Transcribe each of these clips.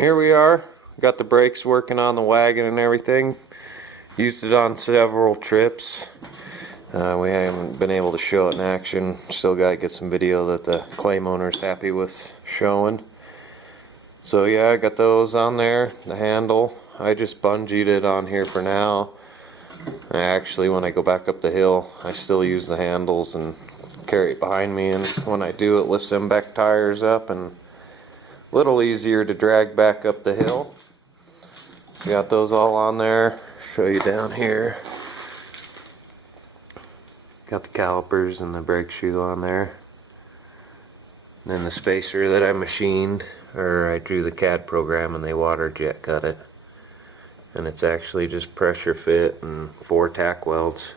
here we are. Got the brakes working on the wagon and everything. Used it on several trips. We haven't been able to show it in action. Still got to get some video that the claim owner's happy with showing. So yeah, I got those on there. The handle, I just bungeed it on here for now. Actually, when I go back up the hill, I still use the handles and carry it behind me, and when I do, it lifts them back tires up and a little easier to drag back up the hill. So got those all on there. Show you down here. Got the calipers and the brake shoe on there. And then the spacer that I machined, or I drew the CAD program and they water jet cut it. And it's actually just pressure fit and 4 tack welds.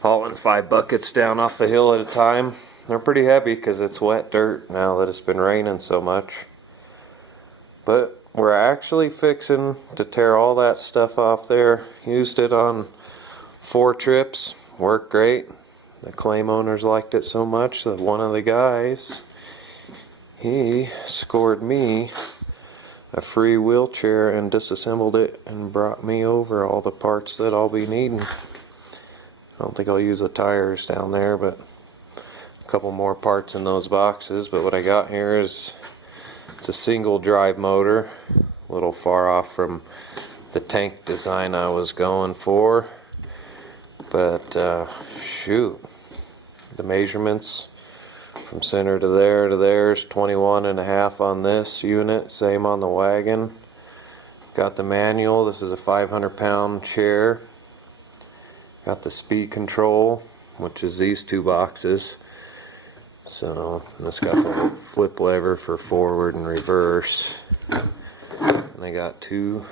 Hauling 5 buckets down off the hill at a time. They're pretty heavy because it's wet dirt now that it's been raining so much. But we're actually fixing to tear all that stuff off there. Used it on 4 trips. Worked great. The claim owners liked it so much that one of the guys, he scored me a free wheelchair and disassembled it and brought me over all the parts that I'll be needing. I don't think I'll use the tires down there, but a couple more parts in those boxes. But what I got here is, it's a single drive motor, a little far off from the tank design I was going for. But shoot, the measurements from center to there is 21.5 on this unit, same on the wagon. Got the manual. This is a 500-pound chair. Got the speed control, which is these 2 boxes. So this got the flip lever for forward and reverse. And they got 2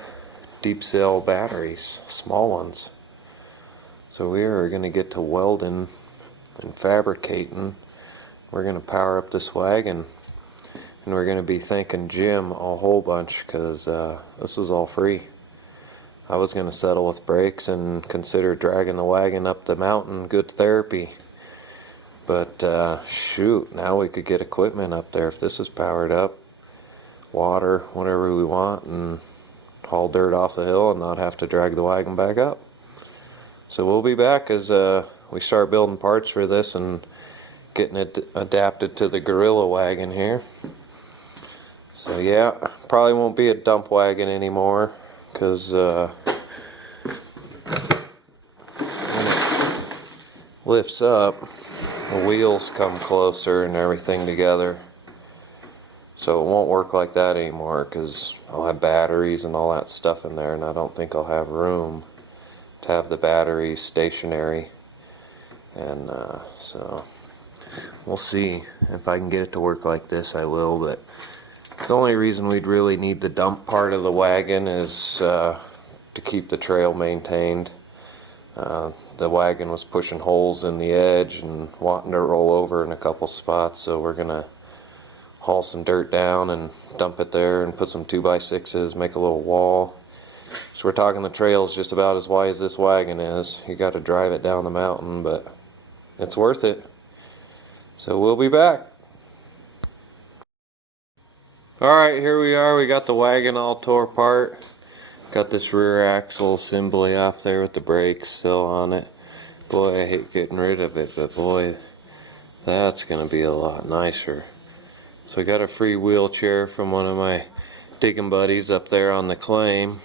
deep cell batteries, small ones. So we are going to get to welding and fabricating. We're going to power up this wagon, and we're going to be thanking Jim a whole bunch because this was all free. I was going to settle with brakes and consider dragging the wagon up the mountain, good therapy. But shoot, now we could get equipment up there if this is powered up, water, whatever we want, and haul dirt off the hill and not have to drag the wagon back up. So we'll be back as we start building parts for this and getting it adapted to the gorilla wagon here. So yeah, probably won't be a dump wagon anymore because when it lifts up, the wheels come closer and everything together. So it won't work like that anymore because I'll have batteries and all that stuff in there, and I don't think I'll have room to have the batteries stationary. And so we'll see. If I can get it to work like this, I will. But the only reason we'd really need the dump part of the wagon is to keep the trail maintained. The wagon was pushing holes in the edge and wanting to roll over in a couple spots, so we're gonna haul some dirt down and dump it there and put some 2x6s, make a little wall. So we're talking the trail's just about as wide as this wagon is. You got to drive it down the mountain, but it's worth it. So we'll be back. Alright, here we are. We got the wagon all tore apart. Got this rear axle assembly off there with the brakes still on it. Boy, I hate getting rid of it, but boy, that's going to be a lot nicer. So I got a free wheelchair from one of my digging buddies up there on the claim.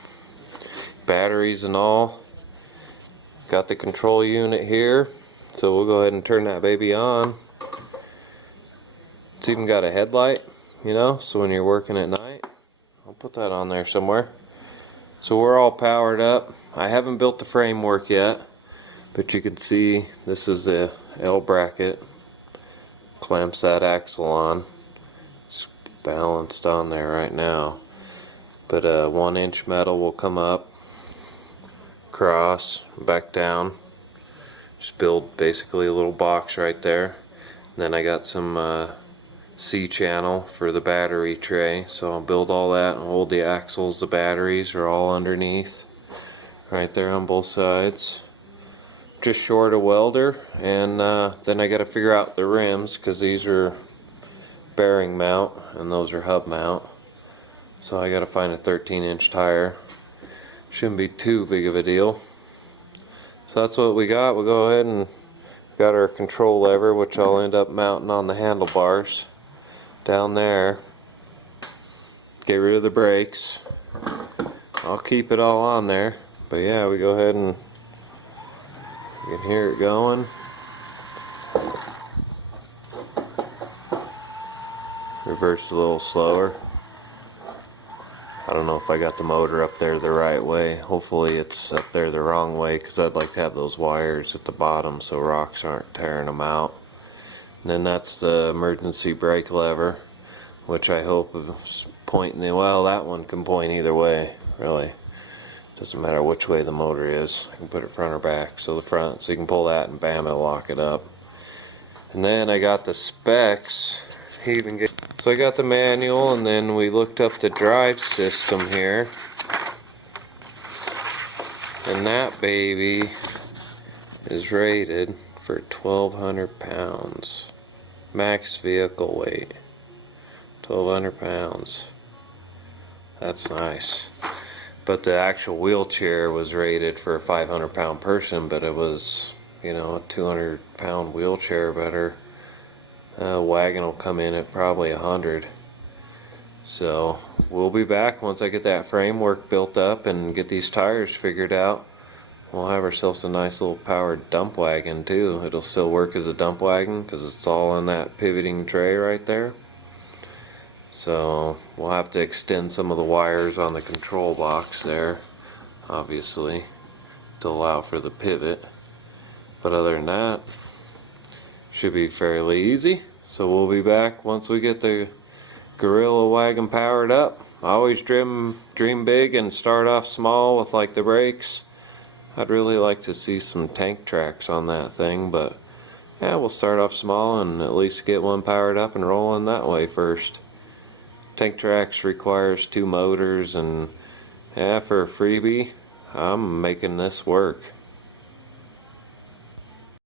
Batteries and all. Got the control unit here, so we'll go ahead and turn that baby on. It's even got a headlight, you know, so when you're working at night, I'll put that on there somewhere. So we're all powered up. I haven't built the framework yet, but you can see this is the L bracket. Clamps that axle on. It's balanced on there right now. But 1-inch metal will come up, cross, back down. Just build basically a little box right there. And then I got some C-channel for the battery tray, so I'll build all that and hold the axles. The batteries are all underneath right there on both sides. Just short a welder, and then I got to figure out the rims because these are bearing mount and those are hub mount. So I gotta find a 13-inch tire. Shouldn't be too big of a deal. So that's what we got. We'll go ahead and got our control lever, which I'll end up mounting on the handlebars down there. Get rid of the brakes. I'll keep it all on there. But yeah, we go ahead and you can hear it going. Reverse a little slower. I don't know if I got the motor up there the right way. Hopefully it's up there the wrong way, because I'd like to have those wires at the bottom so rocks aren't tearing them out. And then that's the emergency brake lever, which I hope is pointing the, well, that one can point either way, really. Doesn't matter which way the motor is. I can put it front or back. So the front, so you can pull that and bam, it'll lock it up. And then I got the specs. So I got the manual, and then we looked up the drive system here. And that baby is rated for 1,200 pounds. Max vehicle weight. 1,200 pounds. That's nice. But the actual wheelchair was rated for a 500-pound person, but it was, you know, a 200-pound wheelchair, better. Wagon will come in at probably 100. So we'll be back once I get that framework built up and get these tires figured out. We'll have ourselves a nice little powered dump wagon too. It'll still work as a dump wagon because it's all on that pivoting tray right there. So we'll have to extend some of the wires on the control box there, obviously, to allow for the pivot. But other than that, should be fairly easy. So we'll be back once we get the Gorilla wagon powered up. I always dream big and start off small with like the brakes. I'd really like to see some tank tracks on that thing, but yeah, we'll start off small and at least get one powered up and rolling that way first. Tank tracks requires 2 motors, and yeah, for a freebie, I'm making this work.